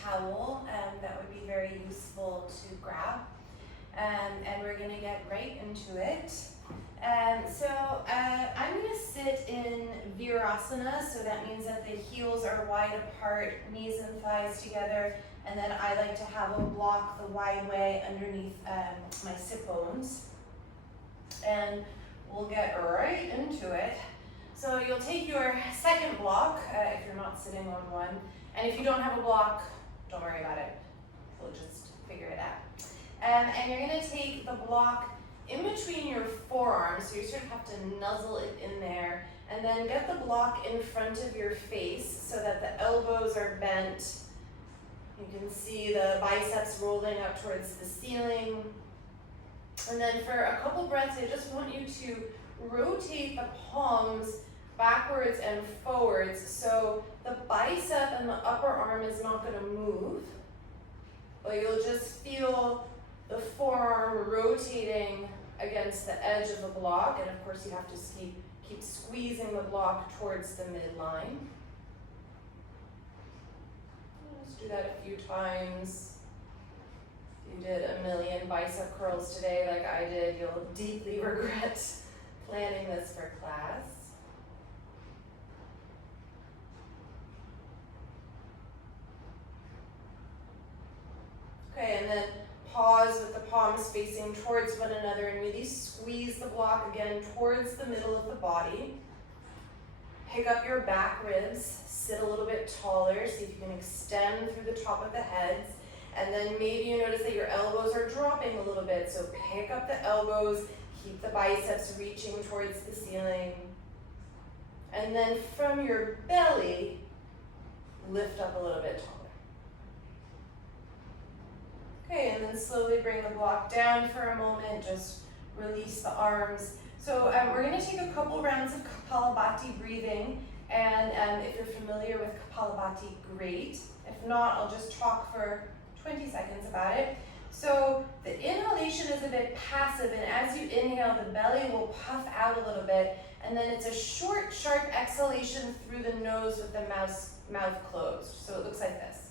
towel, that would be very useful to grab. And we're gonna get right into it. So I'm gonna sit in Virasana, so that means that the heels are wide apart, knees and thighs together, and then I like to have a block the wide way underneath my sit bones. And we'll get right into it. So you'll take your second block, if you're not sitting on one, and if you don't have a block, don't worry about it. We'll just figure it out. And you're gonna take the block in between your forearms, so you sort of have to nuzzle it in there, and then get the block in front of your face so that the elbows are bent. You can see the biceps rolling up towards the ceiling. And then for a couple breaths, I just want you to rotate the palms backwards and forwards, so the bicep and the upper arm is not going to move, but you'll just feel the forearm rotating against the edge of the block, and of course you have to keep squeezing the block towards the midline. Let's do that a few times. If you did a million bicep curls today like I did, you'll deeply regret planning this for class. Okay, and then pause with the palms facing towards one another and really squeeze the block again towards the middle of the body. Pick up your back ribs, sit a little bit taller, see if you can extend through the top of the heads. And then maybe you notice that your elbows are dropping a little bit, so pick up the elbows, keep the biceps reaching towards the ceiling. And then from your belly, lift up a little bit taller. Okay, and then slowly bring the block down for a moment, just release the arms. So we're gonna take a couple rounds of Kalabati breathing, and if you're familiar with Kalabati, great. If not, I'll just talk for 20 seconds about it. So the inhalation is a bit passive, and as you inhale, the belly will puff out a little bit, and then it's a short, sharp exhalation through the nose with the mouth closed. So it looks like this.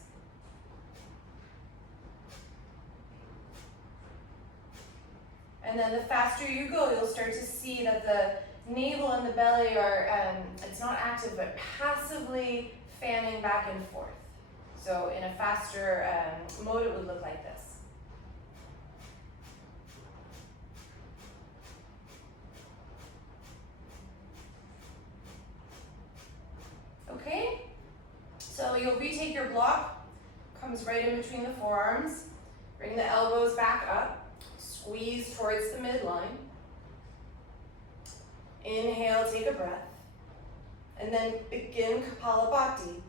And then the faster you go, you'll start to see that the navel and the belly are, it's not active, but passively fanning back and forth. So in a faster mode, it would look like this. Okay, so you'll retake your block, comes right in between the forearms, bring the elbows back up, squeeze towards the midline. Inhale, take a breath, and then begin Kalabati.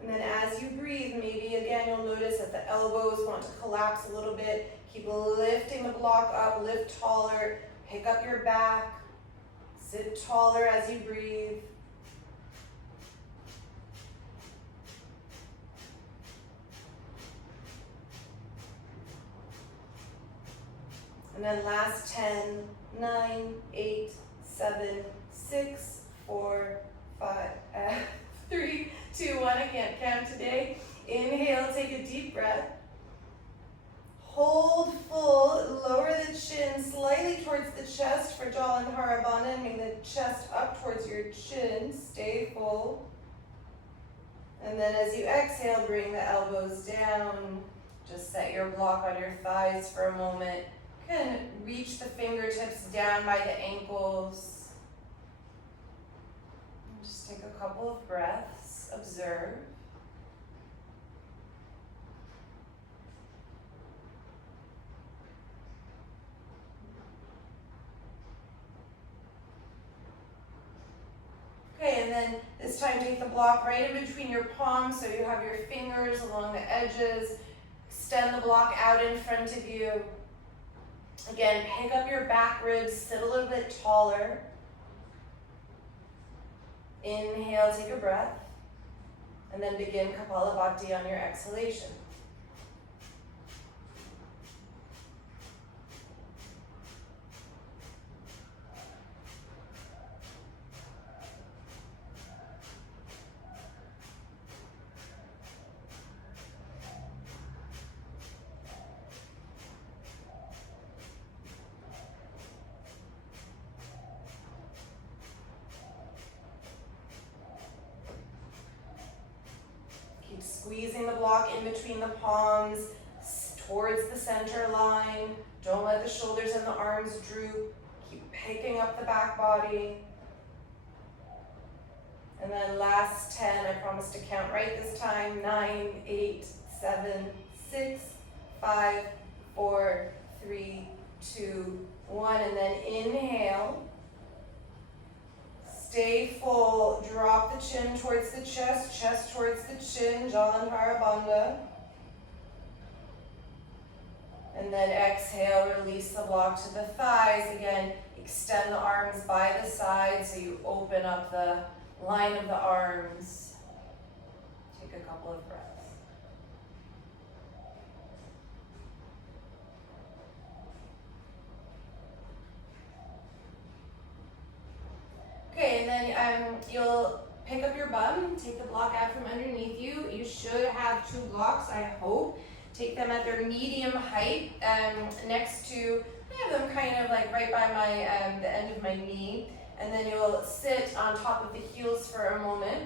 And then as you breathe, maybe again you'll notice that the elbows want to collapse a little bit. Keep lifting the block up, lift taller, pick up your back, sit taller as you breathe. And then last 10, 9, 8, 7, 6, 4, 5, 3, 2, 1, I can't count today. Inhale, take a deep breath. Hold full, lower the chin slightly towards the chest for Jalandharabana, and bring the chest up towards your chin. Stay full. And then as you exhale, bring the elbows down. Just set your block on your thighs for a moment. You can reach the fingertips down by the ankles. Just take a couple of breaths, observe. Okay, and then this time take the block right in between your palms so you have your fingers along the edges. Extend the block out in front of you. Again, pick up your back ribs, sit a little bit taller. Inhale, take a breath, and then begin Kalabati on your exhalation. Squeezing the block in between the palms towards the center line. Don't let the shoulders and the arms droop. Keep picking up the back body. And then last 10, I promise to count right this time. 9, 8, 7, 6, 5, 4, 3, 2, 1. And then inhale. Stay full, drop the chin towards the chest, chest towards the chin, Jalandhara Bandha. And then exhale, release the block to the thighs. Again, extend the arms by the side so you open up the line of the arms. Take a couple of breaths. Okay, and then you'll pick up your bum, take the block out from underneath you. You should have 2 blocks, I hope. Take them at their medium height, next to, I have them kind of like right by my the end of my knee. And then you'll sit on top of the heels for a moment.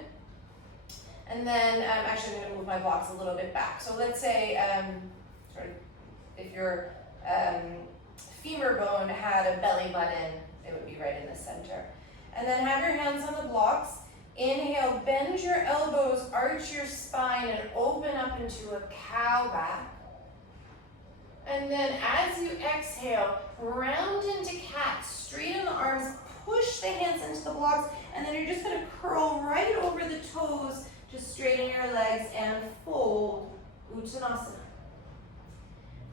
And then, actually I'm gonna move my blocks a little bit back. So let's say, if your femur bone had a belly button, it would be right in the center. And then have your hands on the blocks. Inhale, bend your elbows, arch your spine, and open up into a cow back. And then as you exhale, round into cat, straighten the arms, push the hands into the blocks, and then you're just gonna curl right over the toes to straighten your legs and fold Uttanasana.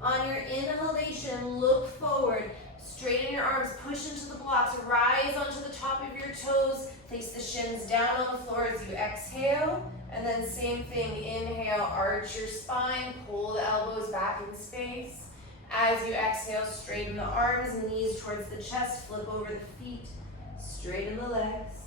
On your inhalation, look forward. Straighten your arms, push into the blocks, rise onto the top of your toes, place the shins down on the floor as you exhale, and then same thing, inhale, arch your spine, pull the elbows back in space. As you exhale, straighten the arms, knees towards the chest, flip over the feet, straighten the legs.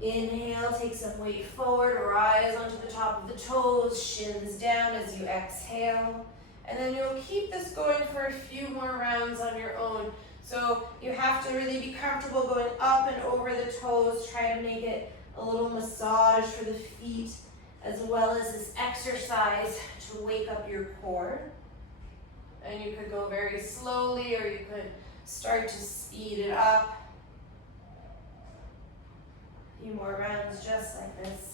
Inhale, take some weight forward, rise onto the top of the toes, shins down as you exhale. And then you'll keep this going for a few more rounds on your own. So you have to really be comfortable going up and over the toes. Try to make it a little massage for the feet, as well as this exercise to wake up your core. And you could go very slowly, or you could start to speed it up. A few more rounds just like this.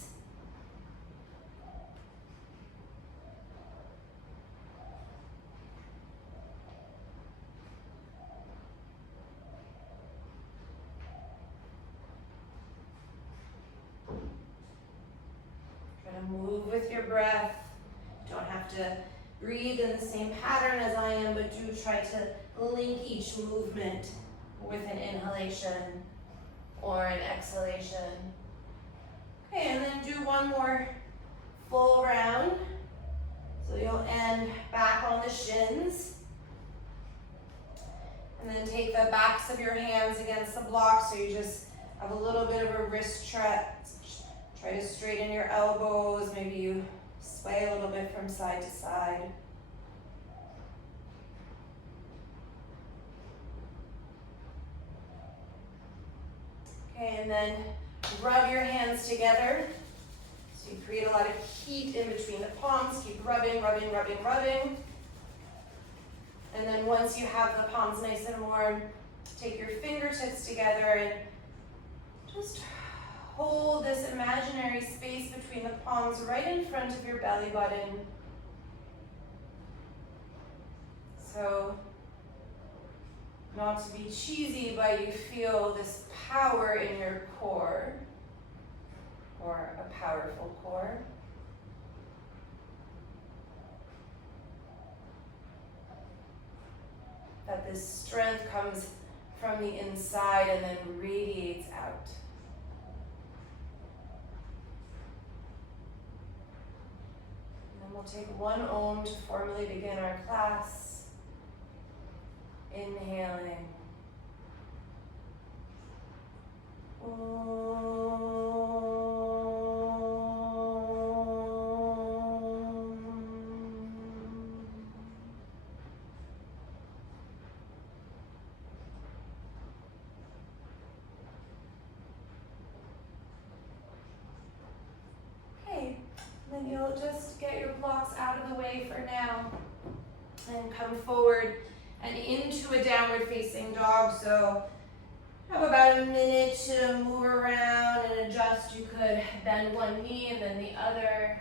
Move with your breath. You don't have to breathe in the same pattern as I am, but do try to link each movement with an inhalation or an exhalation. Okay, and then do one more full round. So you'll end back on the shins. And then take the backs of your hands against the block so you just have a little bit of a wrist stretch. Try to straighten your elbows, maybe you sway a little bit from side to side. Okay, and then rub your hands together. So you create a lot of heat in between the palms. Keep rubbing, rubbing, rubbing, rubbing. And then once you have the palms nice and warm, take your fingertips together and just hold this imaginary space between the palms right in front of your belly button. So, not to be cheesy, but you feel this power in your core, or a powerful core. that this strength comes from the inside and then radiates out. And then we'll take one Om to formally begin our class. Inhaling. Then you'll just get your blocks out of the way for now and come forward and into a downward facing dog. So have about a minute to move around and adjust. You could bend one knee and then the other.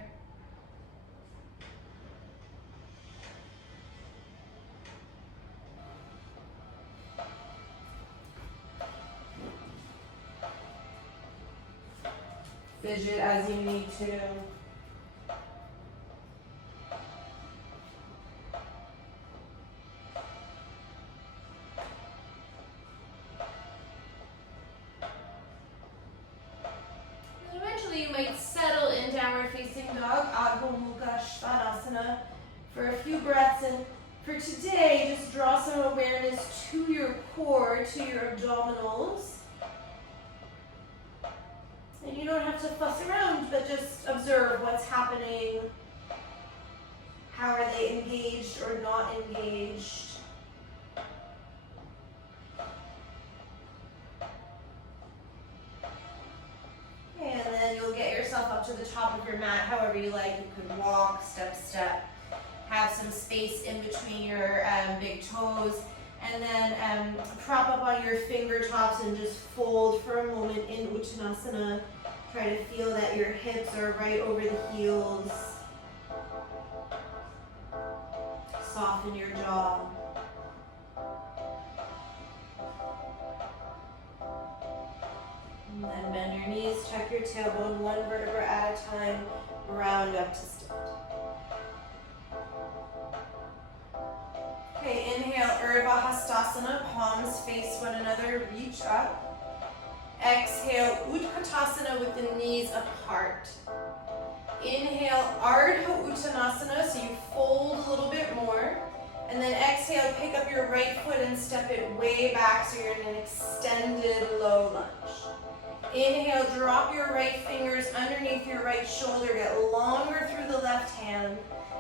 Fidget as you need to. For a few breaths, and for today, just draw some awareness to your core, to your abdominals. And you don't have to fuss around, but just observe what's happening. How are they engaged or not engaged? And then you'll get yourself up to the top of your mat however you like. You could walk, step. Have some space in between your big toes. And then prop up on your fingertips and just fold for a moment in Uttanasana. Try to feel that your hips are right over the heels. Soften your jaw. And then bend your knees, tuck your tailbone one vertebra at a time, round up to stand. Okay, inhale, Urdhva Hastasana, palms face one another, reach up. Exhale, Utkatasana with the knees apart. Inhale, Ardha Uttanasana, so you fold a little bit more. And then exhale, pick up your right foot and step it way back so you're in an extended low lunge. Inhale, drop your right fingers underneath your right shoulder, get longer through the left hand.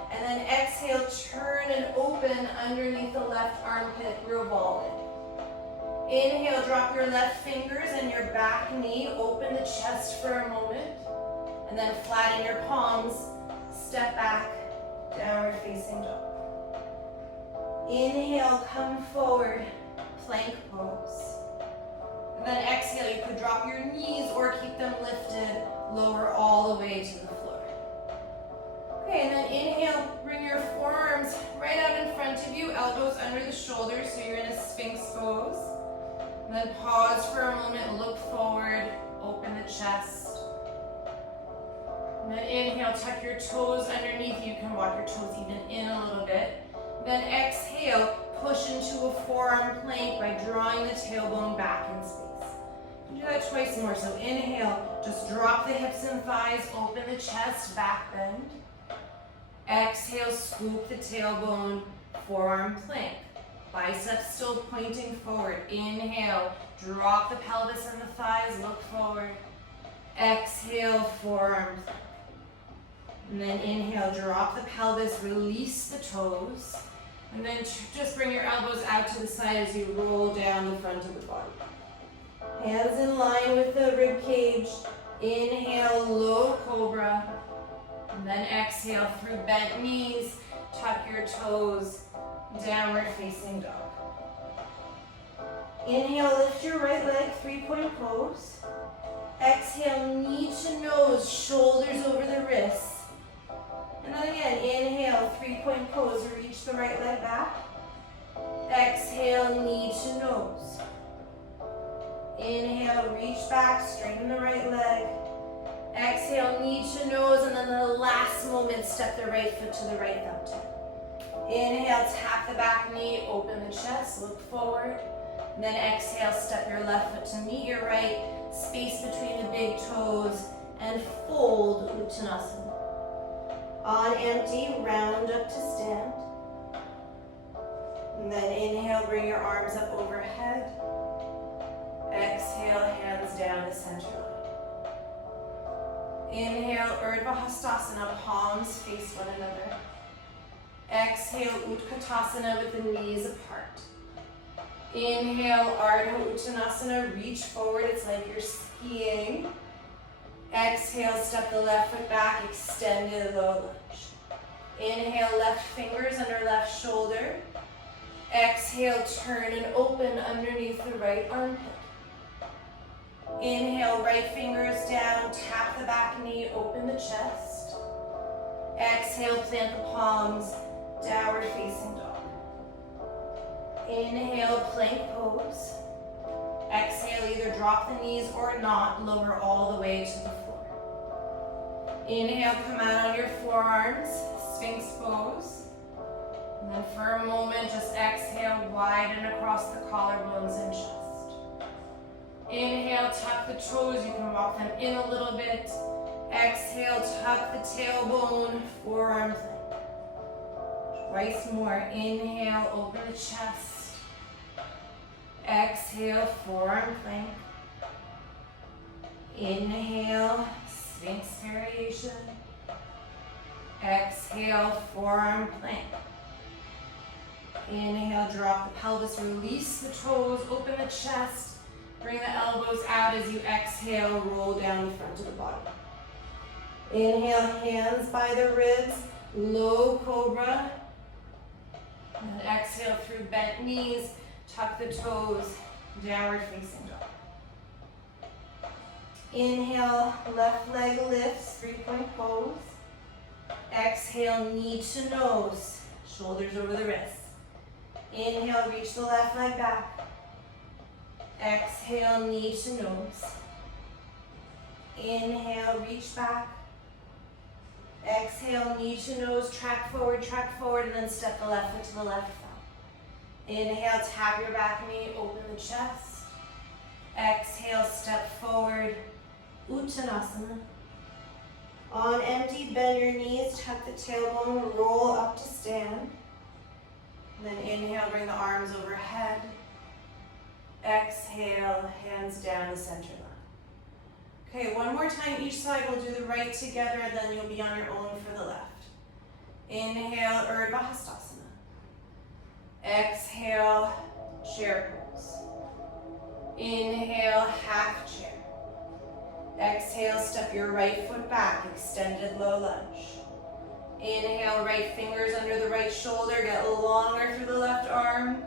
And then exhale, turn and open underneath the left armpit, revolve it. Inhale, drop your left fingers and your back knee, open the chest for a moment. And then flatten your palms, step back, downward facing dog. Inhale, come forward, plank pose. And then exhale, you could drop your knees or keep them lifted, lower all the way to the floor. Okay, and then inhale, bring your forearms right out in front of you, elbows under the shoulders, so you're in a Sphinx pose. And then pause for a moment, look forward, open the chest. And then inhale, tuck your toes underneath you. You can walk your toes even in a little bit. Then exhale, push into a forearm plank by drawing the tailbone back in space. Do that twice more. So inhale, just drop the hips and thighs, open the chest, back bend. Exhale, scoop the tailbone, forearm plank. Biceps still pointing forward. Inhale, drop the pelvis and the thighs, look forward. Exhale, forearm plank. And then inhale, drop the pelvis, release the toes. And then just bring your elbows out to the side as you roll down the front of the body. Hands in line with the rib cage. Inhale, low cobra. And then exhale through bent knees, tuck your toes, downward facing dog. Inhale, lift your right leg, 3-point pose. Exhale, knee to nose, shoulders over the wrists. And then again, inhale, 3-point pose, reach the right leg back. Exhale, knee to nose. Inhale, reach back, straighten the right leg. Exhale, knee to nose, and then the last moment, step the right foot to the right thumb tip. Inhale, tap the back knee, open the chest, look forward. And then exhale, step your left foot to meet your right, space between the big toes, and fold Uttanasana. On empty, round up to stand. And then inhale, bring your arms up overhead. Exhale, hands down the center line. Inhale, Urdhva Hastasana, palms face one another. Exhale, Utkatasana with the knees apart. Inhale, Ardha Uttanasana, reach forward, it's like you're skiing. Exhale, step the left foot back, extended low lunge. Inhale, left fingers under left shoulder. Exhale, turn and open underneath the right armpit. Inhale, right fingers down, tap the back knee, open the chest. Exhale, plant the palms, downward facing dog. Inhale, plank pose. Exhale, either drop the knees or not, lower all the way to the floor. Inhale, come out on your forearms, Sphinx pose. And then for a moment, just exhale, widen across the collarbones and chest. Inhale, tuck the toes, you can walk them in a little bit. Exhale, tuck the tailbone, forearm plank. Twice more, inhale, open the chest. Exhale, forearm plank. Inhale, Sphinx variation. Exhale, forearm plank. Inhale, drop the pelvis, release the toes, open the chest. Bring the elbows out as you exhale, roll down the front of the body. Inhale, hands by the ribs, low cobra. And then exhale through bent knees, tuck the toes, downward facing dog. Inhale, left leg lifts, 3-point pose. Exhale, knee to nose, shoulders over the wrists. Inhale, reach the left leg back. Exhale, knee to nose. Inhale, reach back. Exhale, knee to nose, track forward, and then step the left foot to the left thigh. Inhale, tap your back knee, open the chest. Exhale, step forward, Uttanasana. On empty, bend your knees, tuck the tailbone, roll up to stand. And then inhale, bring the arms overhead. Exhale, hands down the center line. Okay, one more time each side. We'll do the right together, and then you'll be on your own for the left. Inhale, Urdhva Hastasana. Exhale, chair pose. Inhale, half chair. Exhale, step your right foot back, extended low lunge. Inhale, right fingers under the right shoulder, get longer through the left arm.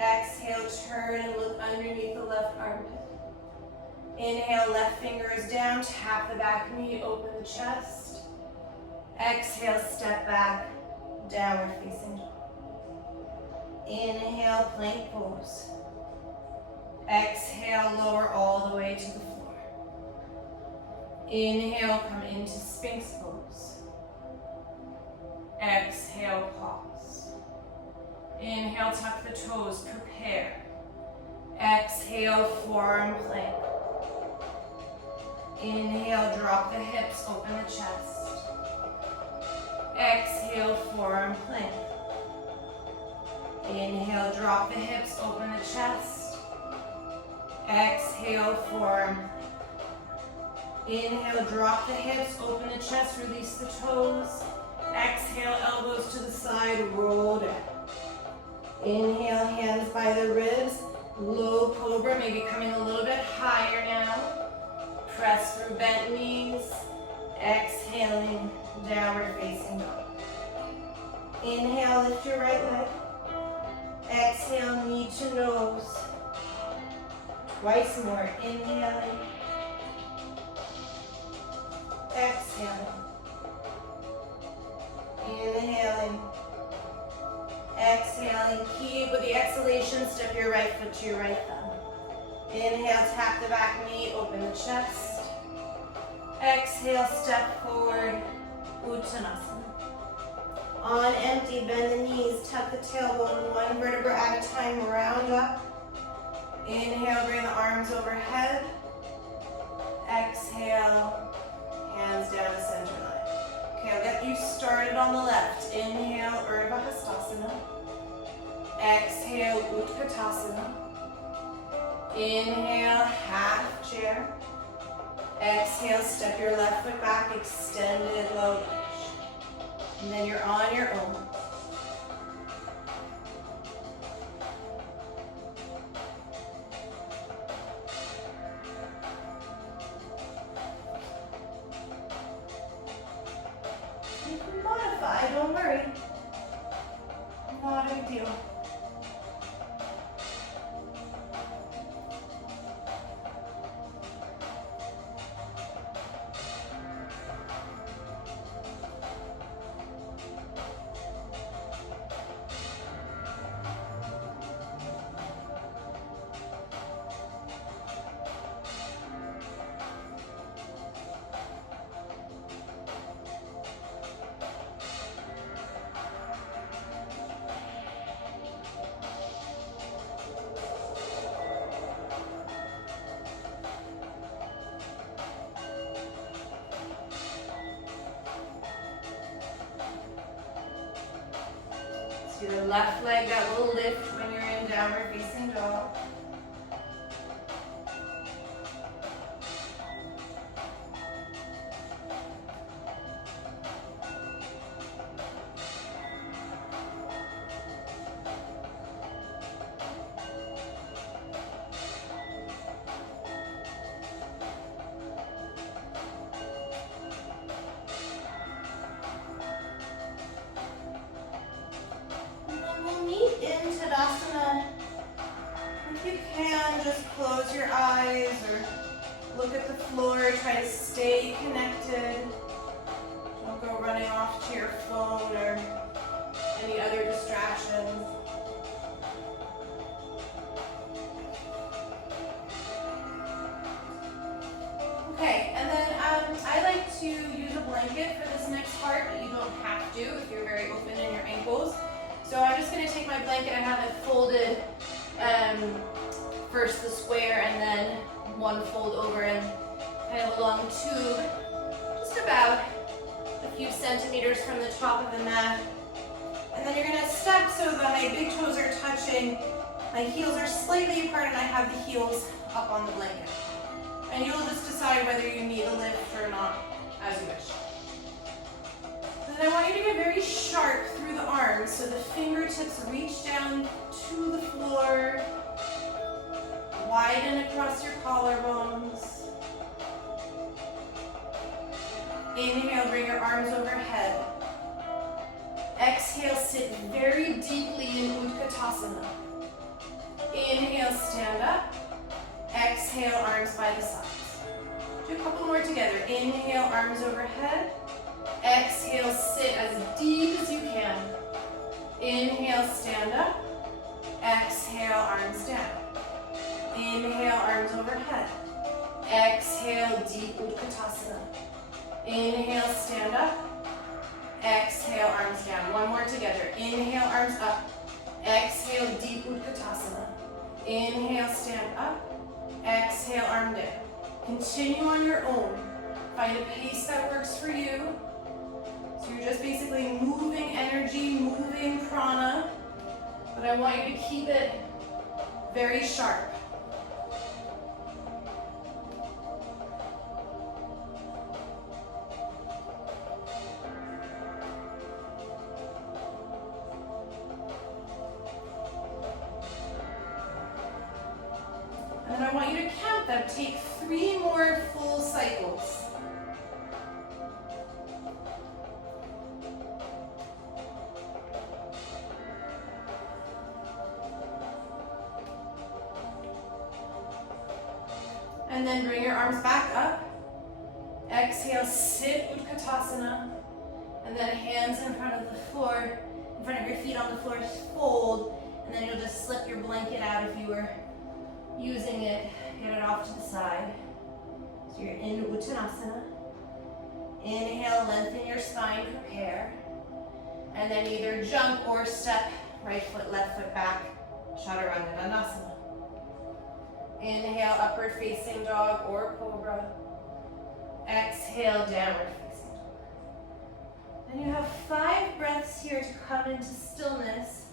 Exhale, turn and look underneath the left armpit. Inhale, left fingers down, tap the back knee, open the chest. Exhale, step back, downward facing dog. Inhale, plank pose. Exhale, lower all the way to the floor. Inhale, come into Sphinx pose. Exhale, pause. Inhale, tuck the toes, prepare. Exhale, forearm plank. Inhale, drop the hips, open the chest. Exhale, forearm plank. Inhale, drop the hips, open the chest. Exhale, forearm plank. Inhale, drop the hips, open the chest, release the toes. Exhale, elbows to the side, roll down. Inhale, hands by the ribs, low cobra, maybe coming a little bit higher now. Press through bent knees. Exhaling, downward facing dog. Inhale, lift your right leg. Exhale, knee to nose. Twice more, inhaling. Exhaling. Inhaling. Exhaling. Keep with the exhalation, step your right foot to your right thumb. Inhale, tap the back knee, open the chest. Exhale, step forward, Uttanasana. On empty, bend the knees, tuck the tailbone, one vertebra at a time, round up. Inhale, bring the arms overhead. Exhale, hands down to center line. Okay, I'll get you started on the left. Inhale, Urdhva Hastasana. Exhale, Utkatasana. Inhale, half chair. Exhale, step your left foot back, extended low lunge. And then you're on your own. You can modify, don't worry. Not a big deal. So your left leg that will lift when you're in downward facing dog. Tadasana. If you can, just close your eyes or look at the floor. Try to stay connected. Don't go running off to your phone or any other distractions. Okay, and then I like to use a blanket for this next part, but you don't have to if you're very open in your ankles. So I'm just going to take my blanket, I have it folded, first the square and then one fold over and kind of a long tube, just about a few centimeters from the top of the mat. And then you're going to step so that my big toes are touching, my heels are slightly apart and I have the heels up on the blanket. And you'll just decide whether you need a lift or not, as you wish. And I want you to get very sharp through the arms so the fingertips reach down to the floor, widen across your collarbones. Inhale, bring your arms overhead. Exhale, sit very deeply in Utkatasana. Inhale, stand up. Exhale, arms by the sides. Do a couple more together. Inhale, arms overhead. Exhale, sit as deep as you can. Inhale, stand up. Exhale, arms down. Inhale, arms overhead. Exhale, deep Utkatasana. Inhale, stand up. Exhale, arms down. One more together. Inhale, arms up. Exhale, deep Utkatasana. Inhale, stand up. Exhale, arm down. Continue on your own. Find a pace that works for you. So you're just basically moving energy, moving prana, but I want you to keep it very sharp. And I want you to count them. Take 3 more full cycles. And then bring your arms back up. Exhale, sit Utkatasana. And then hands in front of the floor, in front of your feet on the floor, fold. And then you'll just slip your blanket out if you were using it. Get it off to the side. So you're in Uttanasana. Inhale, lengthen your spine, prepare. And then either jump or step, right foot, left foot back, Chaturanga Dandasana. Inhale, upward facing dog or cobra. Exhale, downward facing dog. And you have 5 breaths here to come into stillness.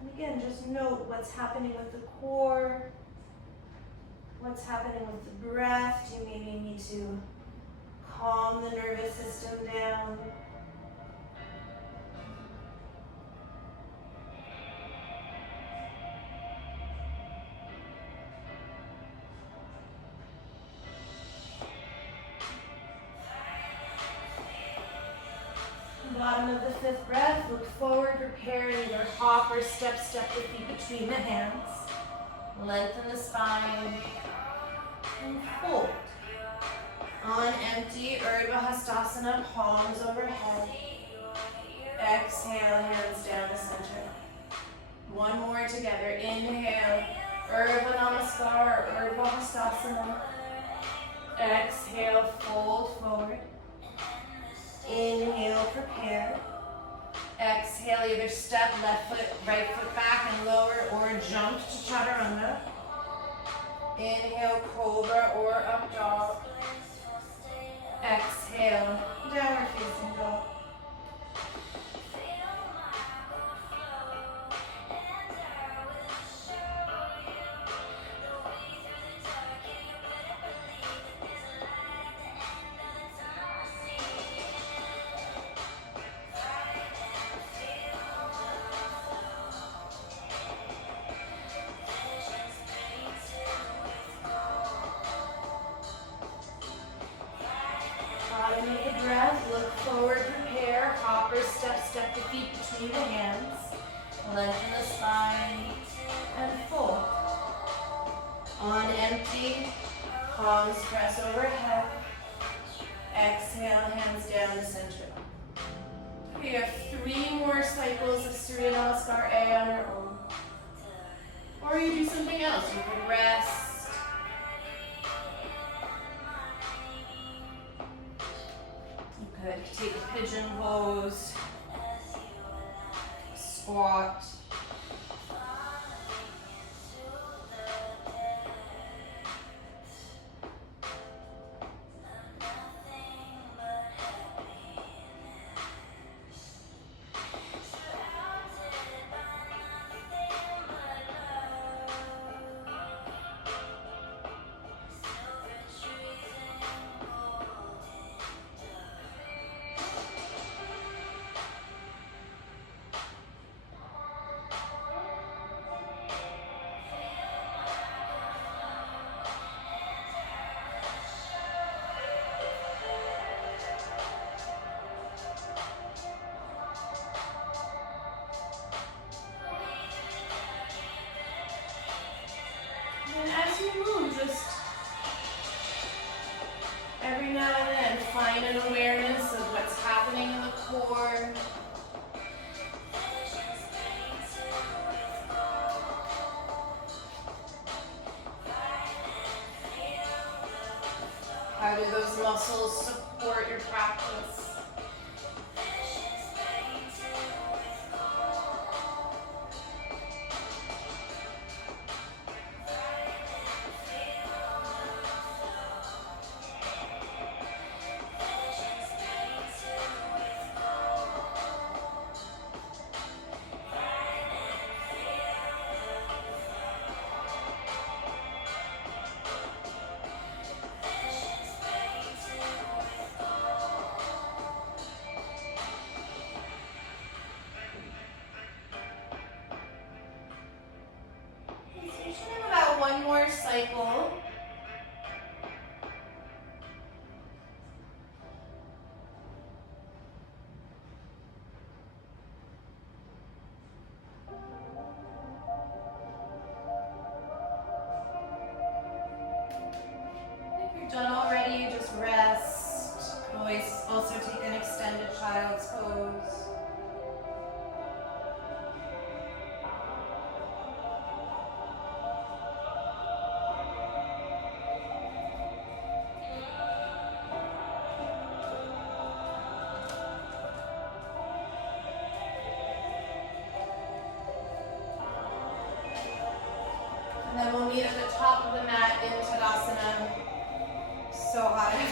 And again, just note what's happening with the core, what's happening with the breath. You maybe need to calm the nervous system down. Bottom of the 5th breath, look forward, prepare either hop or step the feet between the hands. Lengthen the spine and fold. On empty, Urdhva Hastasana, palms overhead. Exhale, hands down the center. One more together. Inhale, Urdhva Namaskar, Urdhva Hastasana. Exhale, fold forward. Inhale, prepare. Exhale, either step left foot, right foot back and lower, or jump to Chaturanga. Inhale, Cobra or up dog. Exhale, downward facing dog. Step the feet between the hands. Lengthen the spine and fold. On empty, palms press overhead. Exhale, hands down the center. We have 3 more cycles of Surya Namaskar A on your own. Or you do something else. You can rest. You could take a pigeon pose. Squat. Just every now and then find an awareness of what's happening in the core. How do those muscles support your practice? One more cycle. If you're done already, just rest. You can always also take an extended child's pose.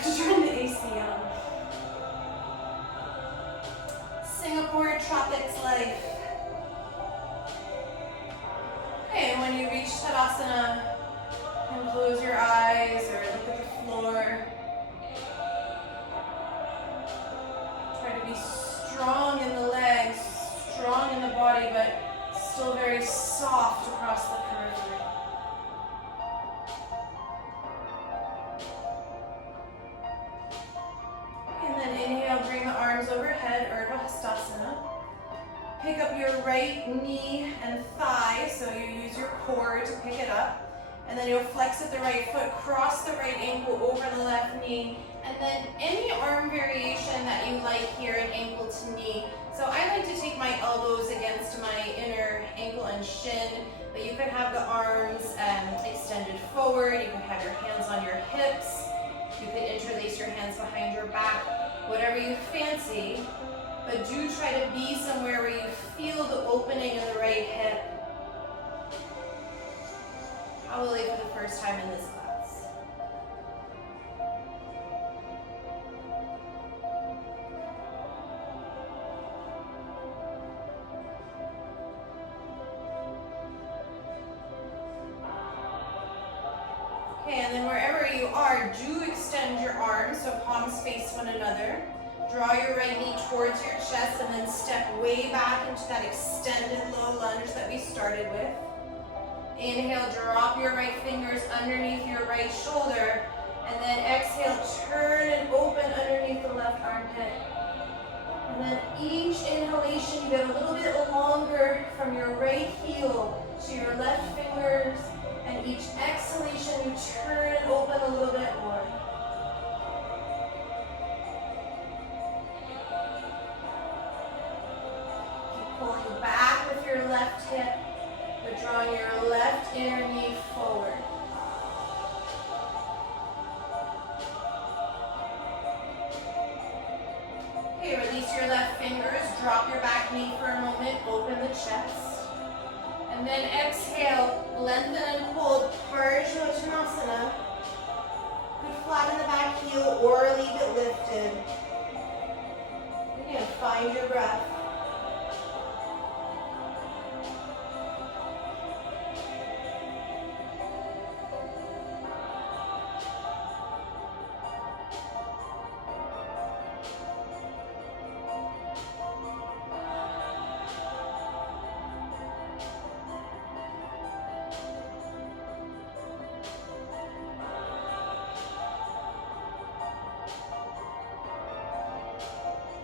have to turn the AC on. Singapore Tropics life. Okay, and when you reach Tadasana, you can close your eyes or look at the floor. Try to be strong in the legs, strong in the body, but still very soft across the periphery. And then inhale, bring the arms overhead, Virasana. Pick up your right knee and thigh, so you use your core to pick it up. And then you'll flex at the right foot, cross the right ankle over the left knee, and then any arm variation that you like here, an ankle to knee. So I like to take my elbows against my inner ankle and shin, but you could have the arms extended forward, you could have your hands on your hips, you could interlace your hands behind your back, whatever you fancy, but do try to be somewhere where you feel the opening in the right hip. Probably for the first time in this class. Okay, and then wherever you are, do extend your arms so palms face one another. Draw your right knee towards your chest and then step way back into that extended low lunge that we started with. Inhale, drop your right fingers underneath your right shoulder, and then exhale, turn and open underneath the left armpit. And then each inhalation, you get a little bit longer from your right heel to your left fingers, and each exhalation, you turn and open a little bit more. Keep pulling back with your left hip, but drawing your left inner knee forward. Okay, release your left fingers, drop your back knee for a moment, open the chest. And then exhale, lengthen and hold Virasana. Good flatten the back heel or leave it lifted. Again, find your breath.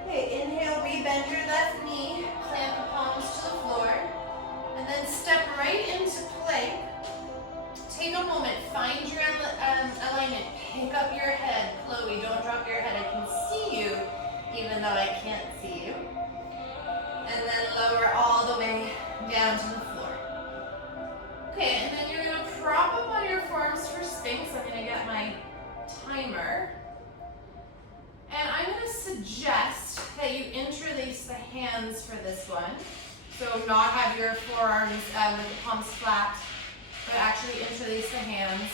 Inhale, rebend your left knee, plant the palms to the floor, and then step right into plank. Take a moment, find your alignment, pick up your head. Chloe, don't drop your head, I can see you, even though I can't see you. And then lower all the way down to the floor. Okay, and then you're going to prop up on your forearms for Sphinx. I'm going to get my timer. And I'm going to suggest that you interlace the hands for this one. So not have your forearms with the palms flat, but actually interlace the hands.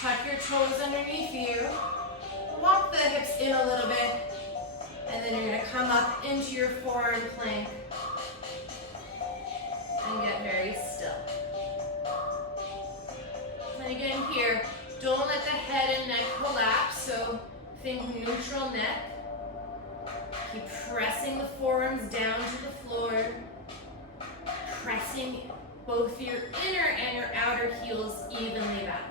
Tuck your toes underneath you. Walk the hips in a little bit. And then you're going to come up into your forearm plank and get very still. And again here, don't let the head and neck collapse. So think neutral neck. Keep pressing the forearms down to the floor. Pressing both your inner and your outer heels evenly back.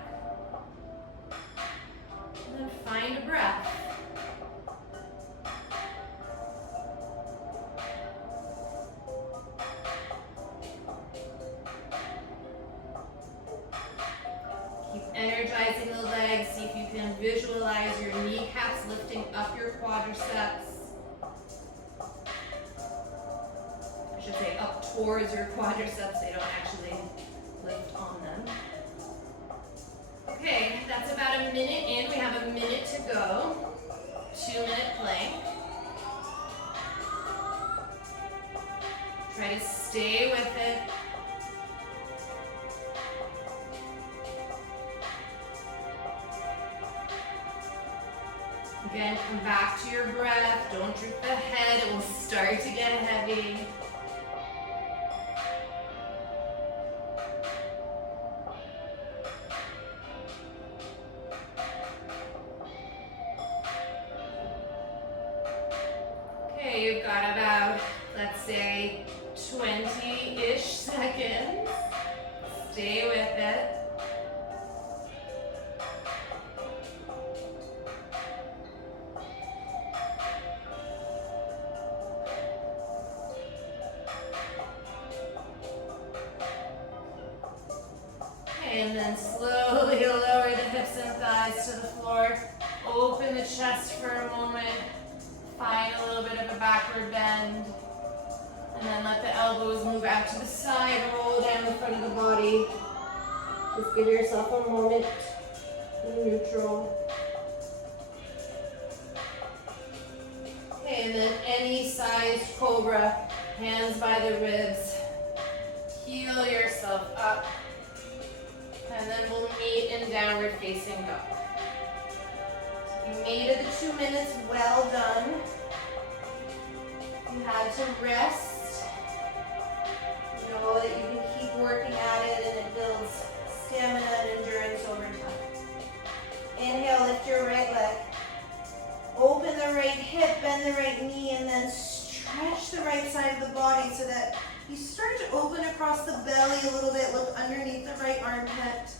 And then find a breath. Keep energizing the legs. See if you can visualize your kneecaps lifting up your quadriceps. I should say up towards your quadriceps. They don't actually lift on them. Okay, that's about a minute in. We have a minute to go. 2-minute plank. Try to stay with it. Again, come back to your breath. Don't droop the head. It will start to get heavy. Okay, you've got about, let's say, 20-ish seconds. Stay with it. And then slowly lower the hips and thighs to the floor. Open the chest for a moment. Find a little bit of a backward bend. And then let the elbows move out to the side. Roll down the front of the body. Just give yourself a moment in neutral. Okay, and then any sized cobra. Hands by the ribs. Heel yourself up. And then we'll meet in downward facing dog. You made it the 2 minutes, well done. You had to rest. Know that you can keep working at it and it builds stamina and endurance over time. Inhale, lift your right leg. Open the right hip, bend the right knee, and then stretch the right side of the body so that you start to open across the belly a little bit. Look underneath the right armpit.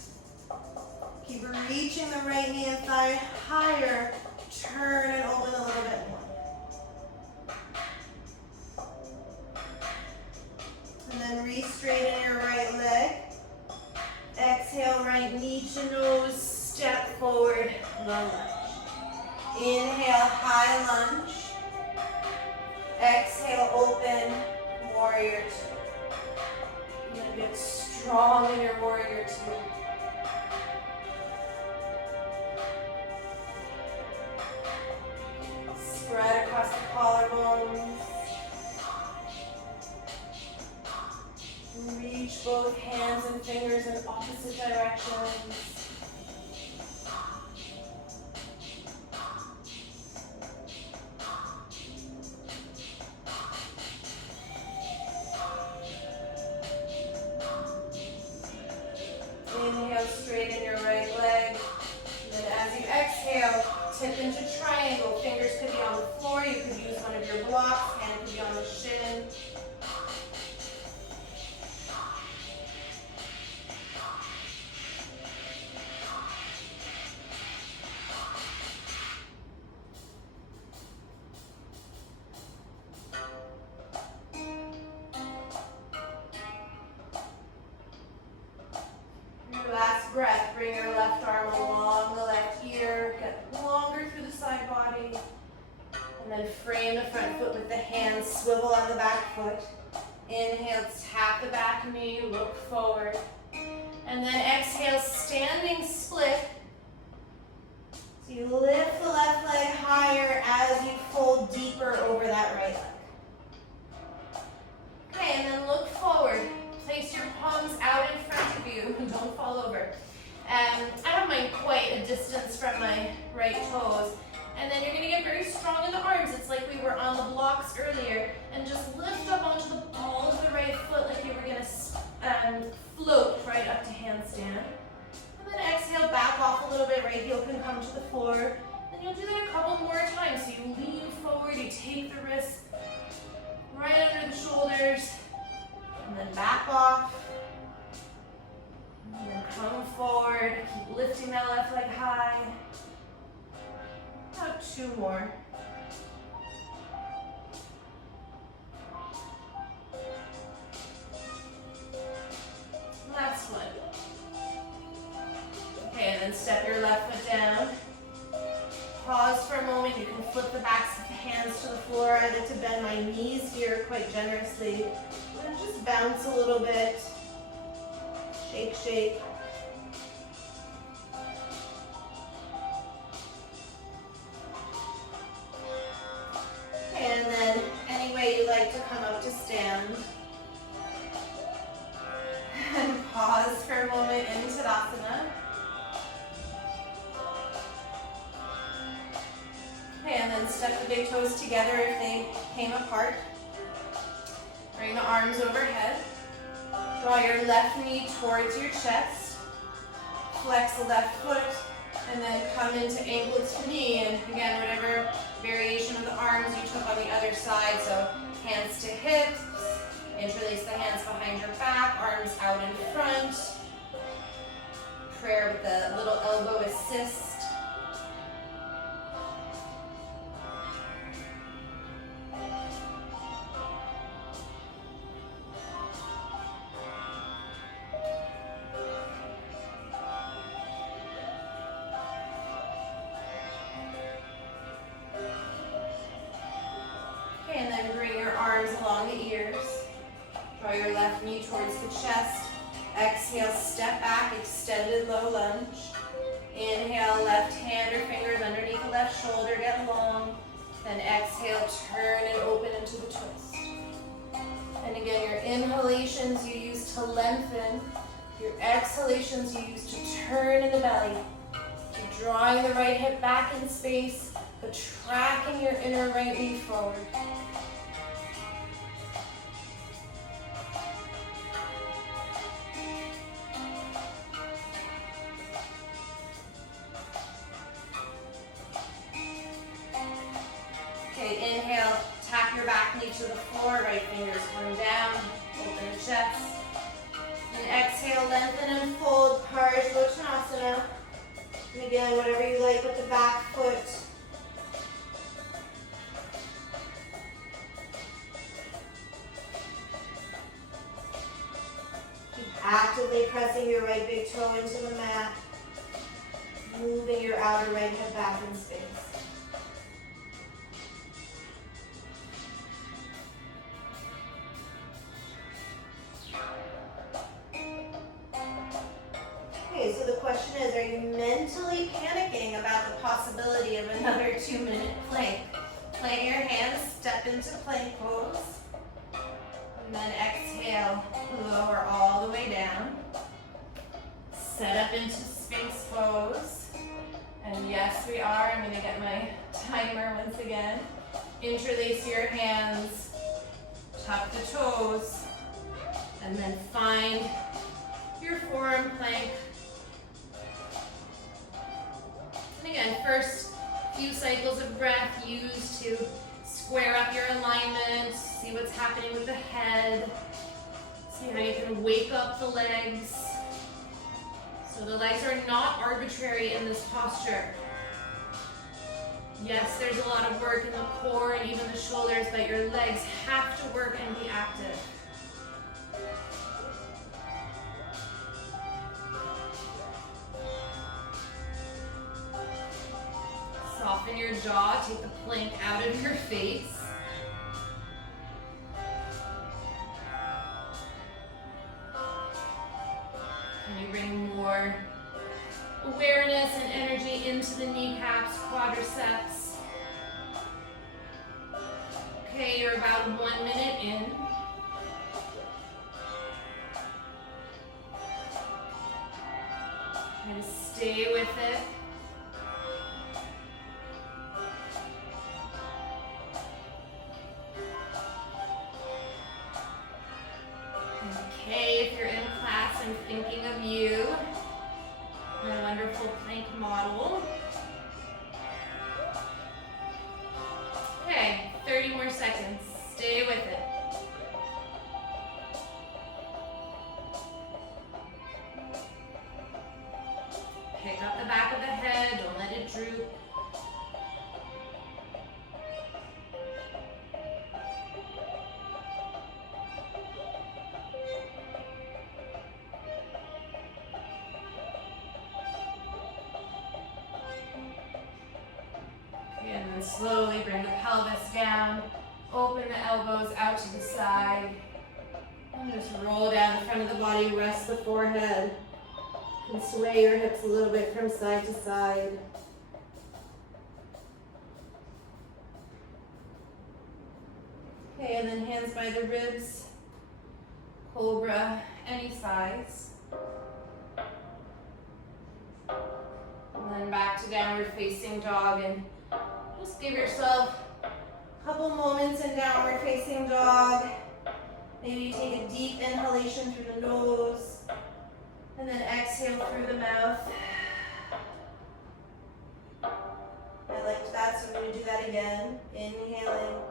Keep reaching the right knee and thigh higher. Turn and open a little bit more. And then re-straighten your right leg. Exhale, right knee to nose. Step forward, low lunge. Inhale, high lunge. Exhale, open, warrior two. You're going to get strong in your warrior two. Spread across the collarbones. Reach both hands and fingers in opposite directions. Inhale, straighten your right leg. And then as you exhale, tip into triangle. Fingers could be on the floor. You could use one of your blocks. Hand could be on the shin. Last breath, bring your left arm along the left ear, get longer through the side body, and then frame the front foot with the hands, swivel on the back foot. Inhale, tap the back knee, look forward. And then exhale, standing split. So you lift the left leg higher as you fold deeper over that right leg. Okay, and then look forward. Place your palms out in front of you. Don't fall over. I don't mind quite a distance from my right toes. And then you're going to get very strong in the arms. It's like we were on the blocks earlier. And just lift up onto the ball of the right foot like you were going to float right up to handstand. And then exhale, back off a little bit. Right heel can come to the floor. Then you'll do that a couple more times. So you lean forward, you take the wrists right under the shoulders. And then back off. And then come forward. Keep lifting that left leg high. About two more. Last one. Okay, and then step your left foot down. Pause for a moment. You can flip the backs of the hands to the floor. I like to bend my knees here quite generously. And just bounce a little bit. Shake, shake. And then any way you like to come up to stand. And pause for a moment in Tadasana. step the big toes together if they came apart. Bring the arms overhead. Draw your left knee towards your chest. Flex the left foot, and then come into ankle to knee. And again, whatever variation of the arms you took on the other side. So hands to hips. Interlace the hands behind your back, arms out in front. Prayer with the little elbow assist. Okay, and then bring your arms along the ears. Draw your left knee towards the chest. Exhale, step back, extended low lunge. Inhale, left hand or fingers underneath the left shoulder, get long. Then exhale, turn and open into the twist. And again, your inhalations you use to lengthen. Your exhalations you use to turn in the belly. So drawing the right hip back in space, but tracking your inner right knee forward. Inhale, tap your back knee to the floor, right fingers come down, open the chest. And exhale, lengthen and fold, Tadasana. And again, whatever you like with the back foot. Keep actively pressing your right big toe into the mat, moving your outer right hip back in space. So the question is, are you mentally panicking about the possibility of another 2-minute plank? Plant your hands, step into plank pose. And then exhale, lower all the way down. Set up into Sphinx pose. And yes, we are. I'm going to get my timer once again. Interlace your hands, tuck the toes, and then find your forearm plank. And again, first few cycles of breath used to square up your alignment, see what's happening with the head, see how you can wake up the legs. So the legs are not arbitrary in this posture. Yes, there's a lot of work in the core and even the shoulders, but your legs have to work and be active. Soften your jaw, take the plank out of your face. Can you bring more awareness and energy into the kneecaps, quadriceps? Okay, you're about 1 minute in. Try to stay with it. Okay, if you're in class, I'm thinking of you. My wonderful plank model. Okay, 30 more seconds. Stay with it. Pick up the back of the head, don't let it droop. Slowly bring the pelvis down, open the elbows out to the side, and just roll down the front of the body, rest the forehead, and sway your hips a little bit from side to side. Okay, and then hands by the ribs, Cobra, any size. And then back to downward facing dog, and Just give yourself a couple moments in downward facing dog. Maybe you take a deep inhalation through the nose and then exhale through the mouth. I liked that, so I'm going to do that again. Inhaling.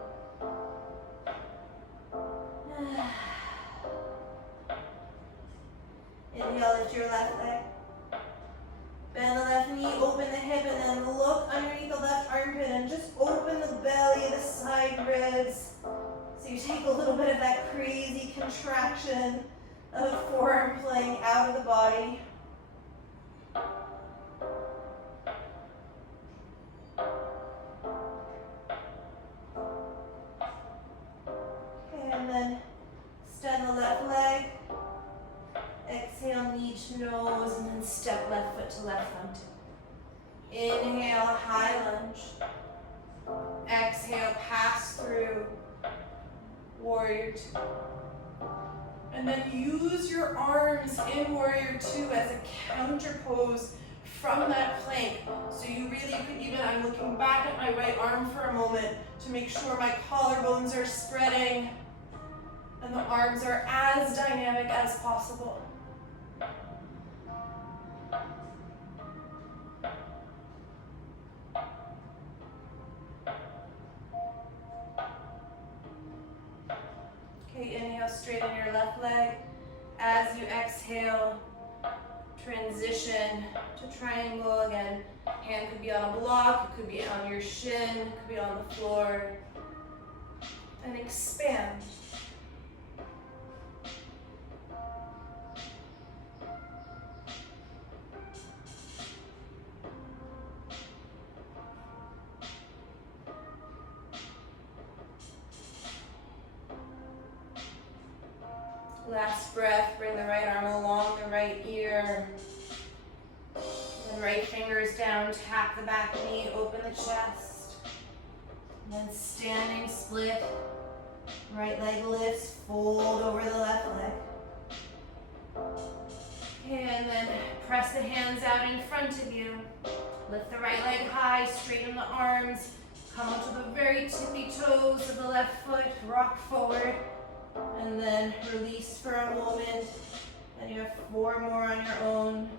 Inhale, lift your left leg. Bend the left knee, open the hip, and then look underneath the left armpit and just open the belly, the side ribs. So you take a little bit of that crazy contraction of forearm plank out of the body. Okay, and then extend the left leg. Exhale, knee to nose, and then step left foot to left thumb tip. Inhale, high lunge. Exhale, pass through. Warrior two. And then use your arms in Warrior two as a counter pose from that plank. So you really could even, I'm looking back at my right arm for a moment to make sure my collarbones are spreading and the arms are as dynamic as possible. Okay, inhale, straighten your left leg. As you exhale, transition to triangle again. Hand could be on a block, it could be on your shin, it could be on the floor. And expand. Last breath, bring the right arm along the right ear. Then right fingers down, tap the back knee, open the chest. And then standing split, right leg lifts, fold over the left leg. Okay, and then press the hands out in front of you. Lift the right leg high, straighten the arms. Come onto the very tippy toes of the left foot, rock forward. And then release for a moment. Then you have 4 more on your own.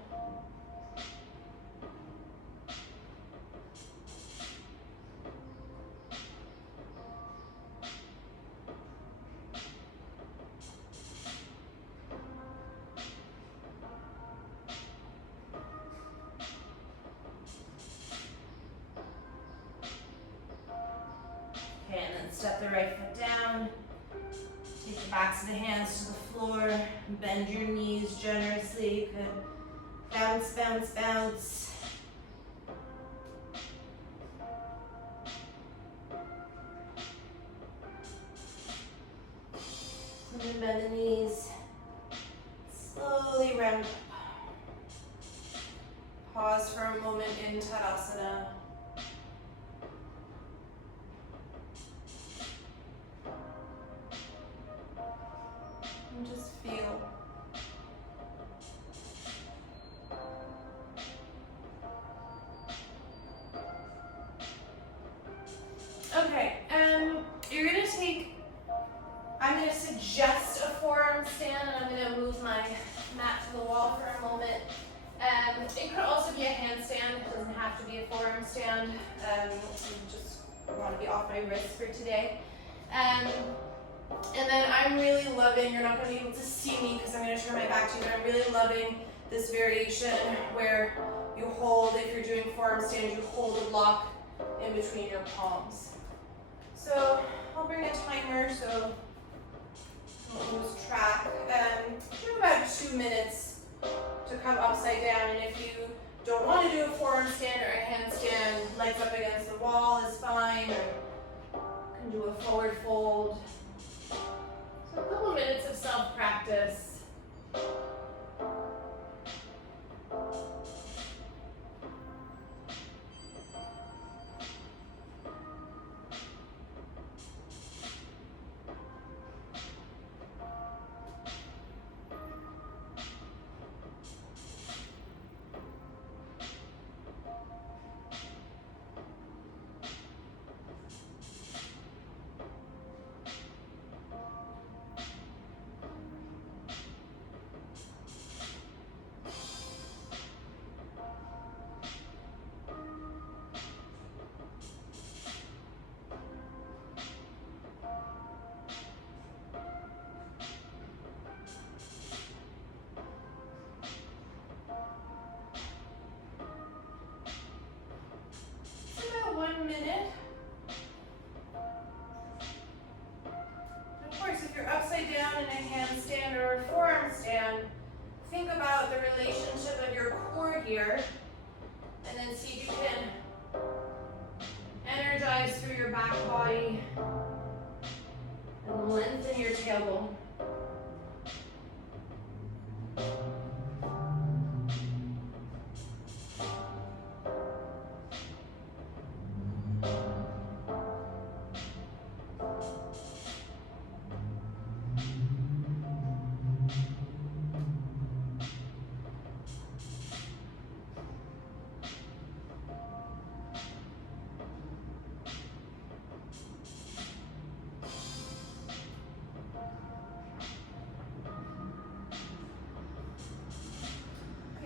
Okay, and then step the right foot down. Take the backs of the hands to the floor, bend your knees generously. You could bounce, bounce, bounce. And then bend the knees. Slowly round up. Pause for a moment in Tadasana. And just feel. Okay, you're gonna take, I'm gonna suggest a forearm stand, and I'm gonna move my mat to the wall for a moment. It could also be a handstand, it doesn't have to be a forearm stand. Just want to be off my wrist for today. And then I'm really loving, you're not going to be able to see me because I'm going to turn my back to you, but I'm really loving this variation where you hold, if you're doing forearm stand, you hold a block in between your palms. So I'll bring a timer so don't lose track. Give about 2 minutes to come upside down, and if you don't want to do a forearm stand or a handstand, legs up against the wall is fine, or you can do a forward fold. So a couple minutes of self-practice. back body and lengthen your tailbone.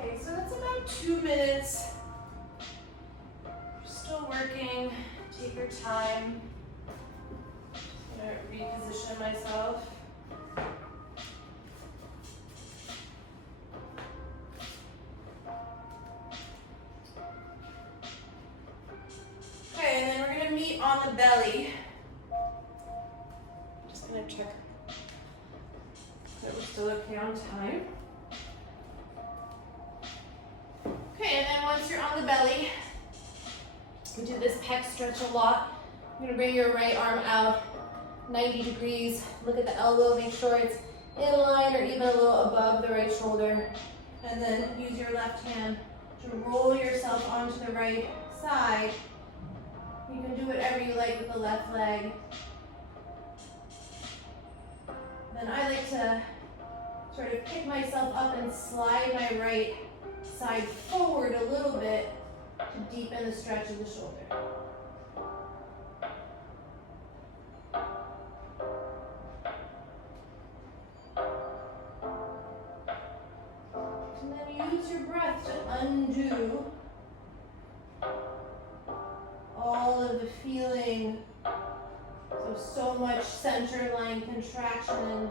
Okay, so that's about 2 minutes. Still working, take your time. I'm gonna reposition myself. Okay, and then we're gonna meet on the belly. Just gonna check that we're still okay on time. Okay, and then once you're on the belly, we do this pec stretch a lot. You're gonna bring your right arm out 90 degrees. Look at the elbow, make sure it's in line or even a little above the right shoulder. And then use your left hand to roll yourself onto the right side. You can do whatever you like with the left leg. Then I like to sort of pick myself up and slide my right side forward a little bit to deepen the stretch of the shoulder. And then use your breath to undo all of the feeling. So much center line contraction in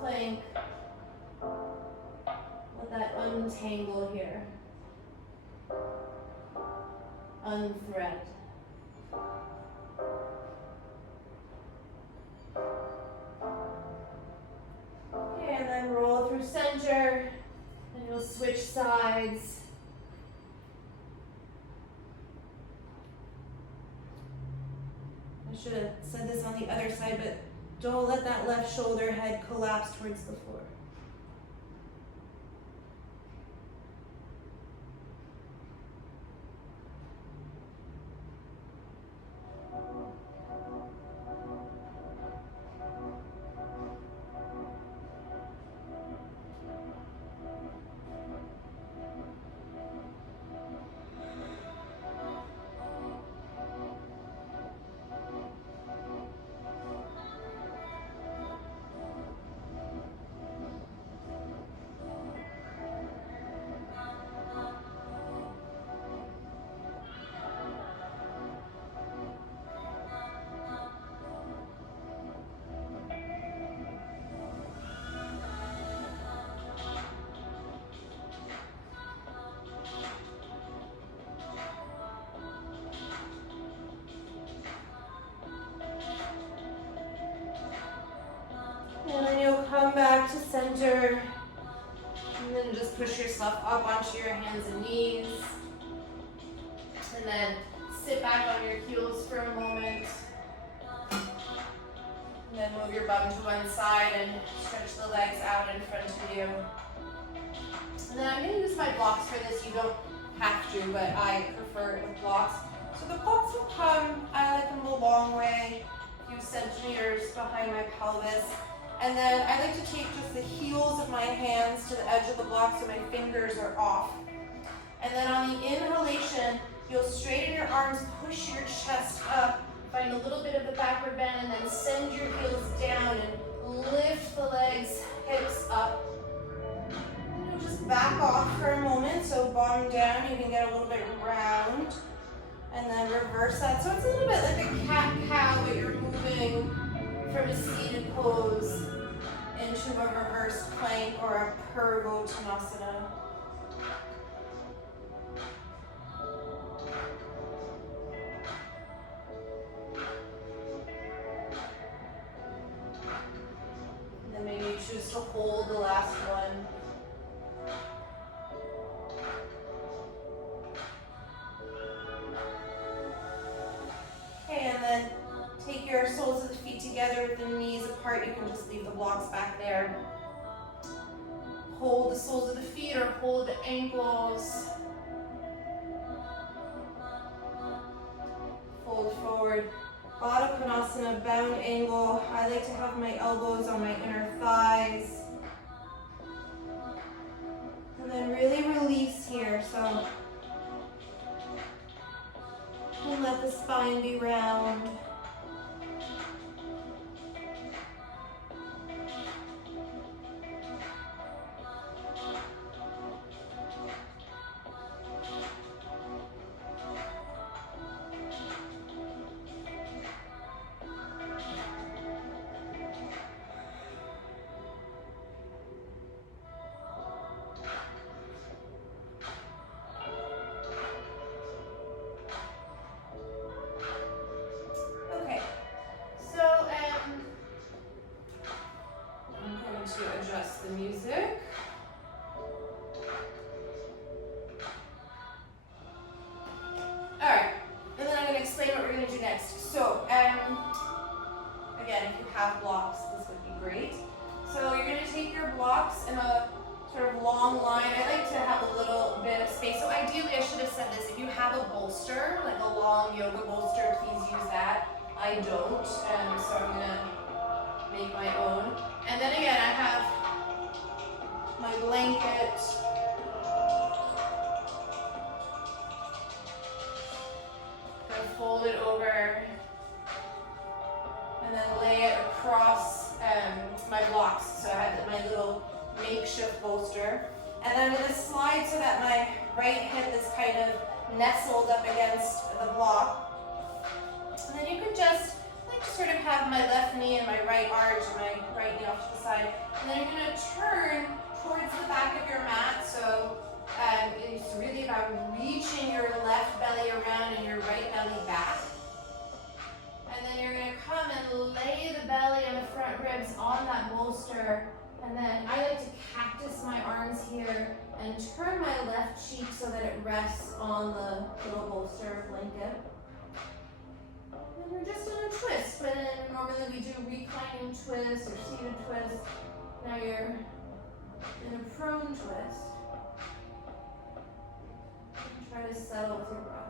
plank. Let that untangle here. Unthread. Okay, and then roll through center, and you'll switch sides. I should have said this on the other side, but don't let that left shoulder head collapse towards the floor. And then you'll come back to center, and then just push yourself up onto your hands and knees. And then sit back on your heels for a moment. And then move your bum to one side and stretch the legs out in front of you. And then I'm going to use my blocks for this. You don't have to, but I prefer it with blocks. So the blocks will come, I like them a long way, a few centimeters behind my pelvis. And then I like to take just the heels of my hands to the edge of the block so my fingers are off. And then on the inhalation, you'll straighten your arms, push your chest up, find a little bit of the backward bend, and then send your heels down and lift the legs, hips up. And you'll just back off for a moment, so bottom down, you can get a little bit round. And then reverse that. So it's a little bit like a cat-cow, but you're moving from a seated pose into a reverse plank or a Purvottanasana. And then maybe you choose to hold the last one. Okay, and then your soles of the feet together with the knees apart. You can just leave the blocks back there. Hold the soles of the feet or hold the ankles. Fold forward. Baddha Konasana, bound angle. I like to have my elbows on my inner thighs. And then really release here. So, and let the spine be round. The music. Alright, and then I'm going to explain what we're going to do next. So, again, if you have blocks, this would be great. So you're going to take your blocks in a sort of long line. I like to have a little bit of space. So ideally, I should have said this, if you have a bolster, like a long yoga bolster, please use that. I don't, so I'm going to make my own. And then again, I have my blanket. And fold it over. And then lay it across my blocks. So I have my little makeshift bolster. And I'm going to slide so that my right hip is kind of nestled up against the block. And then you could just sort of have my left knee and my right arch and my right knee off to the side. And then you're going to turn towards the back of your mat. So it's really about reaching your left belly around and your right belly back. And then you're going to come and lay the belly and the front ribs on that bolster. And then I like to cactus my arms here and turn my left cheek so that it rests on the little bolster blanket. And we're just in a twist, but then normally we do reclining twist or seated twist. Now you're in a prone twist. And try to settle with your breath.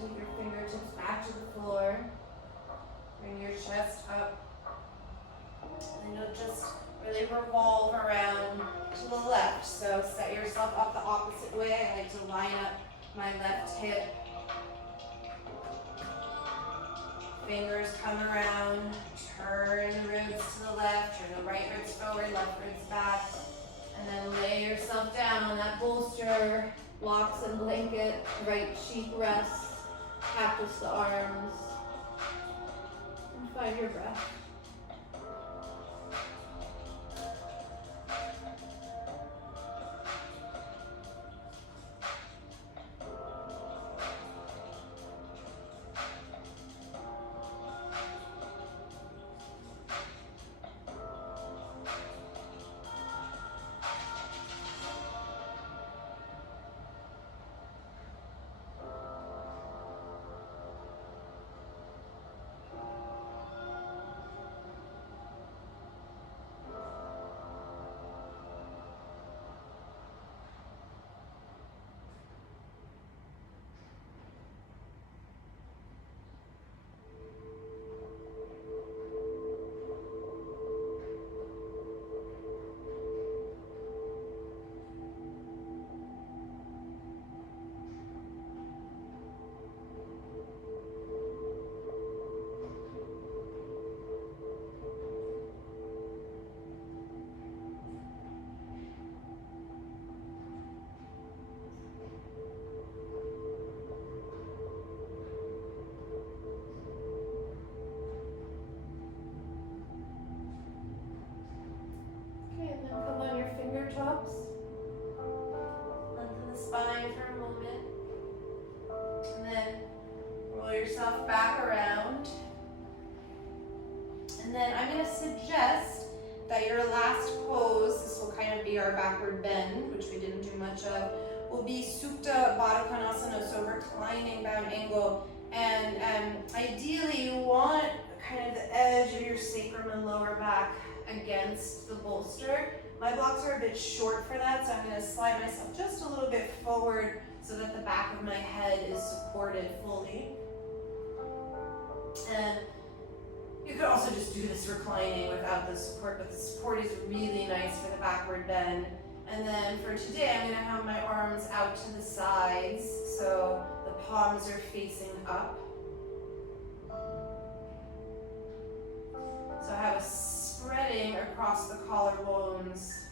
Take your fingertips back to the floor. Bring your chest up. And you'll just really revolve around to the left. So set yourself up the opposite way. I like to line up my left hip. Fingers come around. Turn the ribs to the left. Turn the right ribs forward, left ribs back. And then lay yourself down on that bolster. Blocks and blanket. Right cheek rests. Cactus the arms, and find your breath. yourself back around. And then I'm going to suggest that your last pose, this will kind of be our backward bend, which we didn't do much of, will be Supta Baddha Konasana, so reclining bound angle. And ideally you want kind of the edge of your sacrum and lower back against the bolster. My blocks are a bit short for that, so I'm going to slide myself just a little bit forward so that the back of my head is supported fully. And you could also just do this reclining without the support, but the support is really nice for the backward bend. And then for today, I'm going to have my arms out to the sides, so the palms are facing up. So I have a spreading across the collarbones.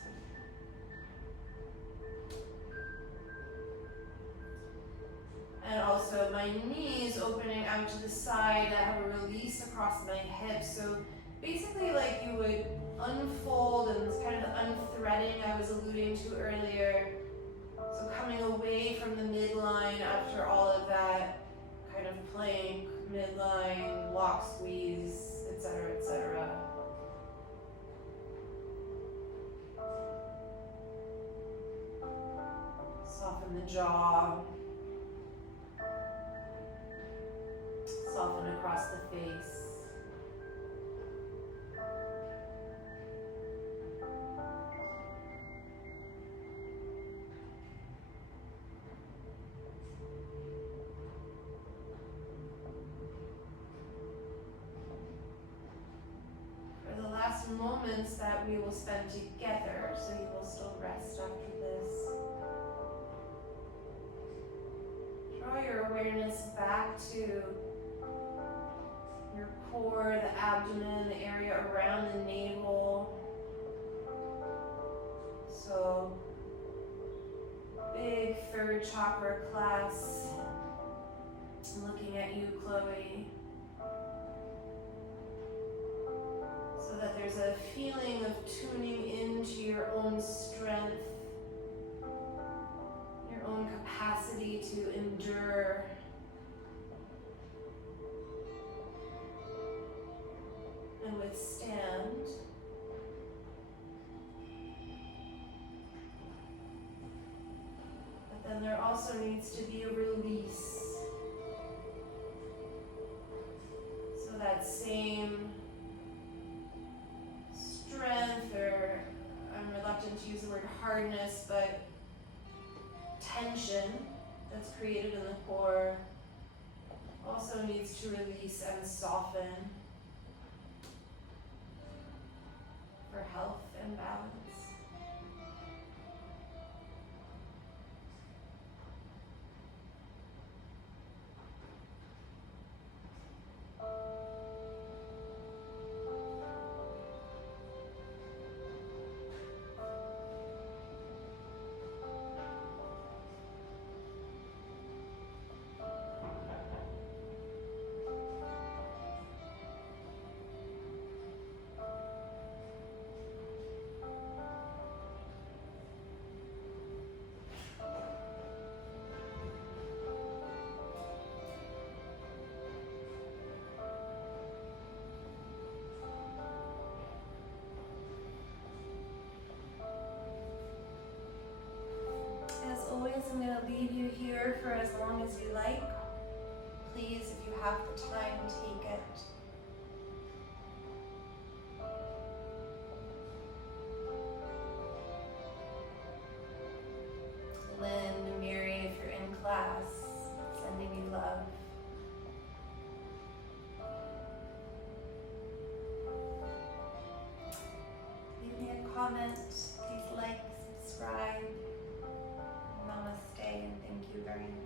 And also my knees opening out to the side. I have a release across my hips. So basically like you would unfold, and it's kind of the unthreading I was alluding to earlier. So coming away from the midline after all of that kind of plank, midline, block squeeze, etc., etc. Soften the jaw. Soften across the face. For the last moments that we will spend together, so you will still rest after this. Draw your awareness back to your core, the abdomen, the area around the navel. So, big third chakra class. I'm looking at you, Chloe. So that there's a feeling of tuning into your own strength, your own capacity to endure. And withstand. But then there also needs to be a release. So that same strength, or I'm reluctant to use the word hardness, but tension that's created in the core also needs to release and soften. For health and balance. I'm going to leave you here for as long as you like. Please, if you have the time, take it. Lynn, Mary, if you're in class, sending you love. Leave me a comment. Please like, subscribe. Namaste, and thank you very much.